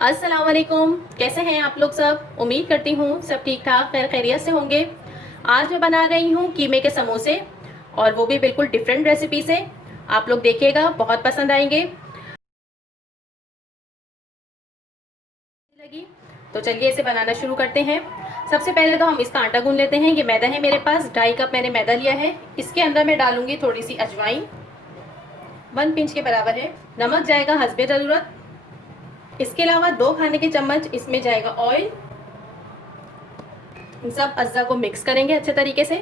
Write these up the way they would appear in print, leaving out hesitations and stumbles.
अस्सलाम वालेकुम। कैसे हैं आप लोग सब? उम्मीद करती हूँ सब ठीक ठाक खैर खैरियत से होंगे। आज मैं बना रही हूँ कीमे के समोसे, और वो भी बिल्कुल डिफरेंट रेसिपी से। आप लोग देखिएगा, बहुत पसंद आएंगे। लगी तो चलिए इसे बनाना शुरू करते हैं। सबसे पहले तो हम इसका आटा गूंद लेते हैं। ये मैदा है मेरे पास, 2.5 कप मैंने मैदा लिया है। इसके अंदर मैं डालूंगी थोड़ी सी अजवाइन, 1 पिंच के बराबर है। नमक जाएगा हस्बे ज़रूरत। इसके अलावा 2 खाने के चम्मच इसमें जाएगा ऑयल। इन सब अज्जा को मिक्स करेंगे अच्छे तरीके से।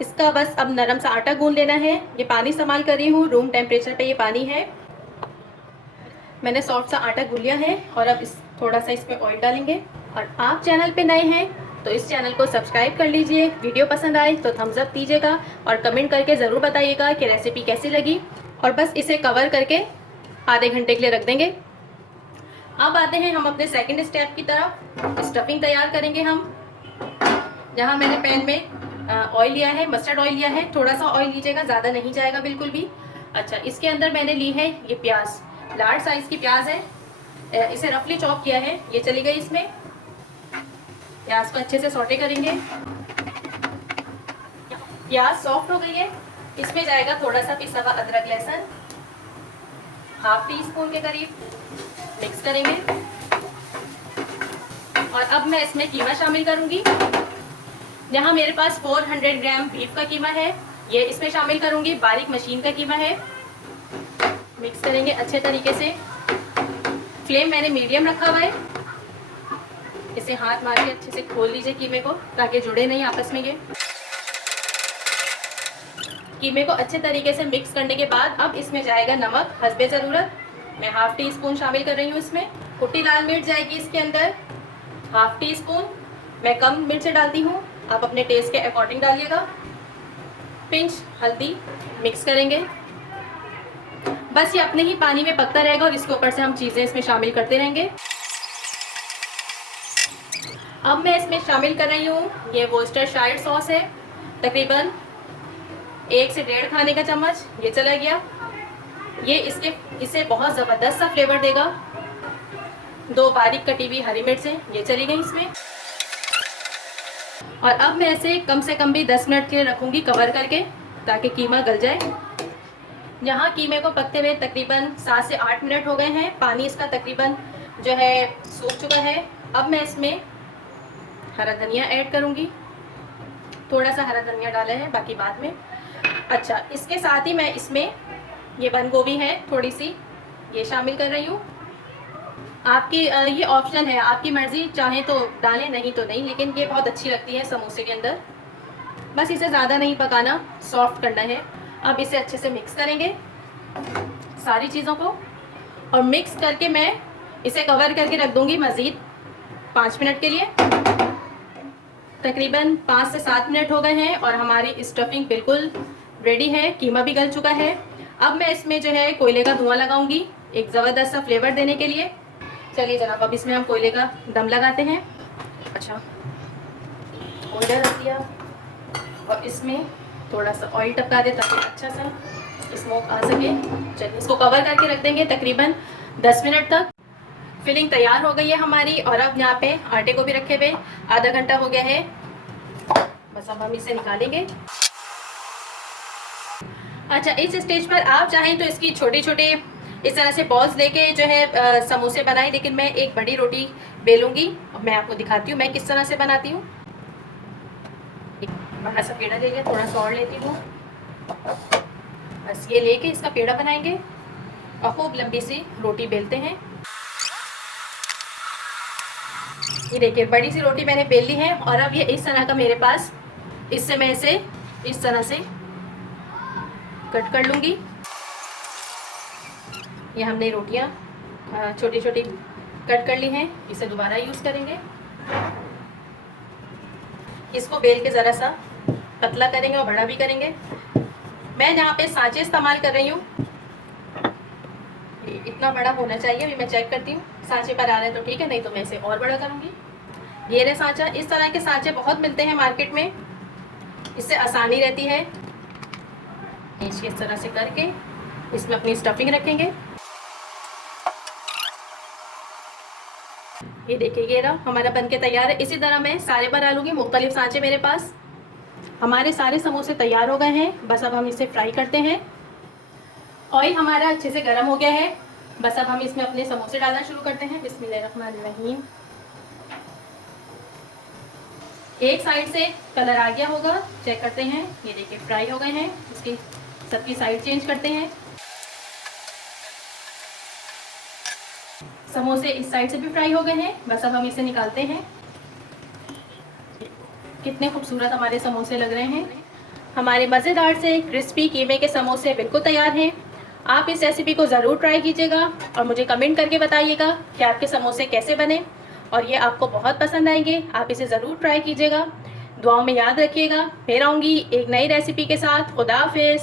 इसका बस अब नरम सा आटा गूंद लेना है। ये पानी इस्तेमाल कर रही हूँ, रूम टेम्परेचर पे ये पानी है। मैंने सॉफ्ट सा आटा गूंद लिया है, और अब थोड़ा सा इसमें ऑयल डालेंगे। और आप चैनल पे नए हैं तो इस चैनल को सब्सक्राइब कर लीजिए। वीडियो पसंद आए तो थम्स अप दीजिएगा, और कमेंट करके ज़रूर बताइएगा कि रेसिपी कैसी लगी। और बस इसे कवर करके आधे घंटे के लिए रख देंगे। अब आते हैं हम अपने सेकंड स्टेप की तरफ। स्टफिंग तैयार करेंगे हम। जहाँ मैंने पैन में ऑयल लिया है, मस्टर्ड ऑयल लिया है। थोड़ा सा ऑयल लीजिएगा, ज़्यादा नहीं जाएगा बिल्कुल भी। अच्छा, इसके अंदर मैंने ली है ये प्याज, लार्ज साइज़ की प्याज है। इसे रफली चॉप किया है। ये चली गई इसमें। प्याज को अच्छे से सौटे करेंगे। प्याज सॉफ्ट हो गई है। इसमें जाएगा थोड़ा सा पिसा हुआ अदरक लहसुन, 1/2 टीस्पून के करीब। मिक्स करेंगे। और अब मैं इसमें कीमा शामिल करूंगी। यहाँ मेरे पास 400 ग्राम बीफ का कीमा है, ये इसमें शामिल करूंगी। बारीक मशीन का कीमा है। मिक्स करेंगे अच्छे तरीके से। फ्लेम मैंने मीडियम रखा हुआ है। इसे हाथ मार के अच्छे से खोल लीजिए कीमे को, ताकि जुड़े नहीं आपस में ये। कीमे को अच्छे तरीके से मिक्स करने के बाद अब इसमें जाएगा नमक हस्बे ज़रूरत। मैं 1/2 टीस्पून शामिल कर रही हूँ इसमें। कुटी लाल मिर्च जाएगी इसके अंदर 1/2 टीस्पून। मैं कम मिर्च डालती हूँ, आप अपने टेस्ट के अकॉर्डिंग डालिएगा। पिंच हल्दी। मिक्स करेंगे। बस ये अपने ही पानी में पकता रहेगा, और इसके ऊपर से हम चीज़ें इसमें शामिल करते रहेंगे। अब मैं इसमें शामिल कर रही हूँ ये वोस्टरशायर सॉस है, तकरीबन 1 से 1.5 खाने का चम्मच। ये चला गया। ये इसे बहुत ज़बरदस्त सा फ्लेवर देगा। 2 बारीक कटी हुई हरी मिर्चें, ये चली गई इसमें। और अब मैं इसे कम से कम भी 10 मिनट के लिए रखूँगी कवर करके, ताकि कीमा गल जाए। यहाँ कीमे को पकते हुए तकरीबन 7 से 8 मिनट हो गए हैं। पानी इसका तकरीबन जो है सूख चुका है। अब मैं इसमें हरा धनिया ऐड करूँगी। थोड़ा सा हरा धनिया डाला है, बाकी बाद में। अच्छा, इसके साथ ही मैं इसमें ये बंद गोभी है थोड़ी सी, ये शामिल कर रही हूँ। आपकी ये ऑप्शन है, आपकी मर्ज़ी, चाहें तो डालें, नहीं तो नहीं। लेकिन ये बहुत अच्छी लगती है समोसे के अंदर। बस इसे ज़्यादा नहीं पकाना, सॉफ्ट करना है। अब इसे अच्छे से मिक्स करेंगे सारी चीज़ों को, और मिक्स करके मैं इसे कवर करके रख दूँगी मज़ीद 5 मिनट के लिए। तकरीबन 5 से 7 मिनट हो गए हैं, और हमारी स्टफिंग बिल्कुल रेडी है। कीमा भी गल चुका है। अब मैं इसमें जो है कोयले का धुआं लगाऊंगी, एक ज़बरदस्त सा फ्लेवर देने के लिए। चलिए जनाब, अब इसमें हम कोयले का दम लगाते हैं। अच्छा, कोयला रख दिया, और इसमें थोड़ा सा ऑयल टपका दे, ताकि अच्छा सा स्मोक आ सके। चलिए इसको कवर करके रख देंगे तकरीबन 10 मिनट तक। फिलिंग तैयार हो गई है हमारी। और अब यहाँ पे आटे को भी रखे हुए आधा घंटा हो गया है। बस अब हम इसे निकालेंगे। अच्छा, इस स्टेज पर आप चाहें तो इसकी छोटे छोटे इस तरह से बॉल्स लेके जो है समोसे बनाएं, लेकिन मैं एक बड़ी रोटी बेलूंगी और मैं आपको दिखाती हूँ मैं किस तरह से बनाती हूँ। एक बड़ा सा पेड़ा ले लिया, थोड़ा सा और लेती हूँ। बस ये लेके इसका पेड़ा बनाएंगे, और खूब लंबी सी रोटी बेलते हैं। ये देखिए, बड़ी सी रोटी मैंने बेल ली है। और अब ये इस तरह का मेरे पास, इससे मैं इसे इस तरह से कट कर लूँगी। ये हमने रोटियां छोटी छोटी कट कर ली हैं। इसे दोबारा यूज़ करेंगे। इसको बेल के ज़रा सा पतला करेंगे और बड़ा भी करेंगे। मैं यहाँ पे सांचे इस्तेमाल कर रही हूँ। इतना बड़ा होना चाहिए। अभी मैं चेक करती हूँ, सांचे पर आ रहा है तो ठीक है, नहीं तो मैं इसे और बड़ा करूँगी। ये रहे सांचा। इस तरह के सांचे बहुत मिलते हैं मार्केट में, इससे आसानी रहती है। इस तरह से करके इसमें अपनी स्टफिंग रखेंगे। ये देखिए ये रहा हमारा बनके तैयार है। इसी तरह मैं सारे बना लूँगी, मुख्तलिफ सांचे मेरे पास। हमारे सारे समोसे तैयार हो गए हैं, बस अब हम इसे फ्राई करते हैं। ऑयल हमारा अच्छे से गर्म हो गया है, बस अब हम इसमें अपने समोसे डालना शुरू करते हैं। बिस्मिल्लाहिर्रहमानिर्रहीम। एक साइड से कलर आ गया होगा, चेक करते हैं। ये देखिए फ्राई हो गए हैं, इसकी सबकी साइड चेंज करते हैं। समोसे इस साइड से भी फ्राई हो गए हैं, बस अब हम इसे निकालते हैं। कितने खूबसूरत हमारे समोसे लग रहे हैं। हमारे मज़ेदार से क्रिस्पी कीमे के समोसे बिल्कुल तैयार हैं। आप इस रेसिपी को ज़रूर ट्राई कीजिएगा और मुझे कमेंट करके बताइएगा कि आपके समोसे कैसे बने और ये आपको बहुत पसंद आएंगे। आप इसे ज़रूर ट्राई कीजिएगा। दुआओं में याद रखिएगा। फिर आऊँगी एक नई रेसिपी के साथ। खुदा हाफिज़।